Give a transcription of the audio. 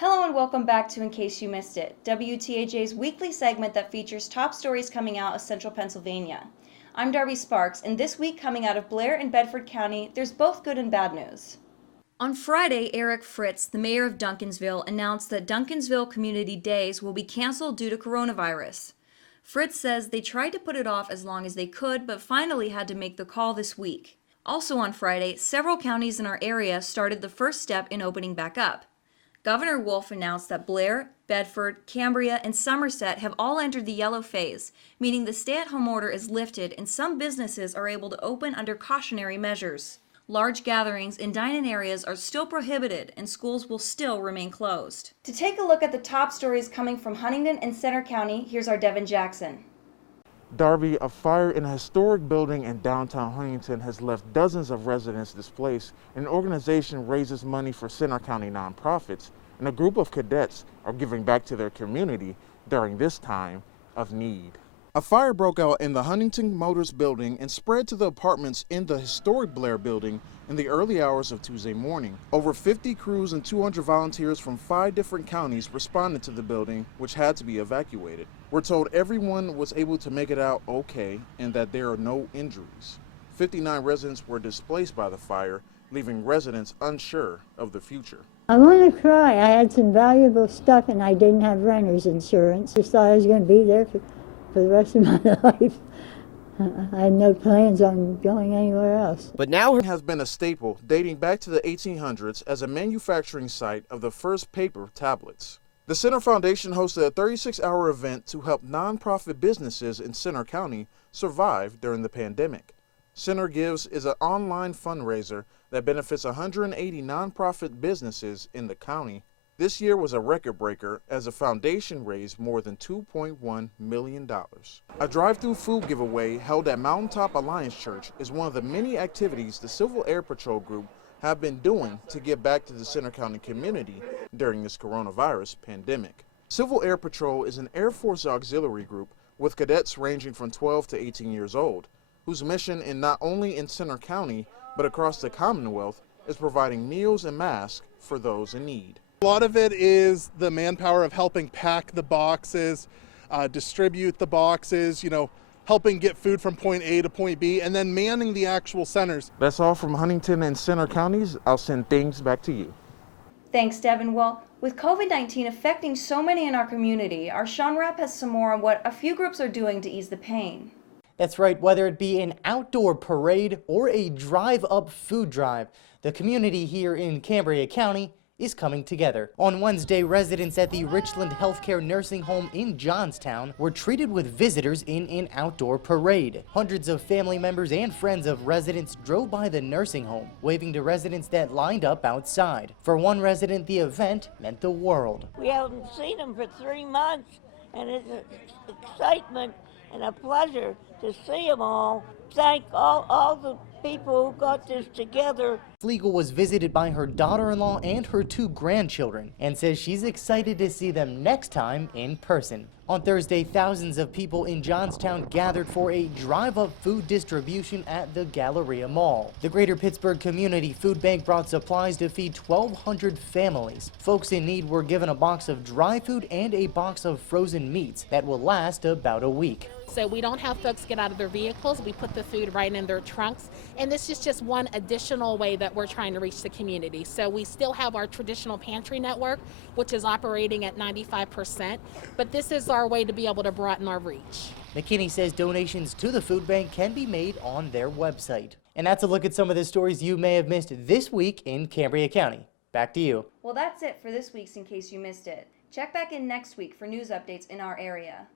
Hello and welcome back to In Case You Missed It, WTAJ's weekly segment that features top stories coming out of central Pennsylvania. I'm Darby Sparks, and this week coming out of Blair and Bedford County, there's both good and bad news. On Friday, Eric Fritz, the mayor of Duncansville, announced that Duncansville Community Days will be canceled due to coronavirus. Fritz says they tried to put it off as long as they could, but finally had to make the call this week. Also on Friday, several counties in our area started the first step in opening back up. Governor Wolf announced that Blair, Bedford, Cambria, and Somerset have all entered the yellow phase, meaning the stay-at-home order is lifted and some businesses are able to open under cautionary measures. Large gatherings in dine-in areas are still prohibited and schools will still remain closed. To take a look at the top stories coming from Huntington and Center County, here's our Devin Jackson. Darby, a fire in a historic building in downtown Huntington has left dozens of residents displaced. An organization raises money for Center County nonprofits, and a group of cadets are giving back to their community during this time of need. A fire broke out in the Huntington Motors building and spread to the apartments in the historic Blair building in the early hours of Tuesday morning. Over 50 crews and 200 volunteers from 5 different counties responded to the building, which had to be evacuated. We're told everyone was able to make it out okay and that there are no injuries. 59 residents were displaced by the fire, leaving residents unsure of the future. I want to cry. I had some valuable stuff and I didn't have renter's insurance. Just thought I was going to be there for the rest of my life. I had no plans on going anywhere else. But now it has been a staple dating back to the 1800s as a manufacturing site of the first paper tablets. The Center Foundation hosted a 36-hour event to help nonprofit businesses in Center County survive during the pandemic. Center Gives is an online fundraiser that benefits 180 nonprofit businesses in the county. This year was a record breaker as the foundation raised more than $2.1 million. A drive-through food giveaway held at Mountaintop Alliance Church is one of the many activities the Civil Air Patrol Group have been doing to give back to the Center County community during this coronavirus pandemic. Civil Air Patrol is an Air Force auxiliary group with cadets ranging from 12 to 18 years old, whose mission not only in Center County but across the Commonwealth is providing meals and masks for those in need. A lot of it is the manpower of helping pack the boxes, distribute the boxes, helping get food from point A to point B, and then manning the actual centers. That's all from Huntington and Center counties. I'll send things back to you. Thanks, Devin. Well, with COVID-19 affecting so many in our community, our Sean Rapp has some more on what a few groups are doing to ease the pain. That's right, whether it be an outdoor parade or a drive-up food drive, the community here in Cambria County is coming together. On Wednesday, residents at the Richland Healthcare Nursing Home in Johnstown were treated with visitors in an outdoor parade. Hundreds of family members and friends of residents drove by the nursing home, waving to residents that lined up outside. For one resident, the event meant the world. We haven't seen them for 3 months, and it's an excitement and a pleasure to see them all. Thank all the people who got this together. Flegel was visited by her daughter-in-law and her 2 grandchildren and says she's excited to see them next time in person. On Thursday, thousands of people in Johnstown gathered for a drive-up food distribution at the Galleria Mall. The Greater Pittsburgh Community Food Bank brought supplies to feed 1,200 families. Folks in need were given a box of dry food and a box of frozen meats that will last about a week. So we don't have folks get out of their vehicles. We put the food right in their trunks. And this is just one additional way that we're trying to reach the community. So we still have our traditional pantry network, which is operating at 95%. But this is our way to be able to broaden our reach. McKinney says donations to the food bank can be made on their website. And that's a look at some of the stories you may have missed this week in Cambria County. Back to you. Well, that's it for this week's In Case You Missed It. Check back in next week for news updates in our area.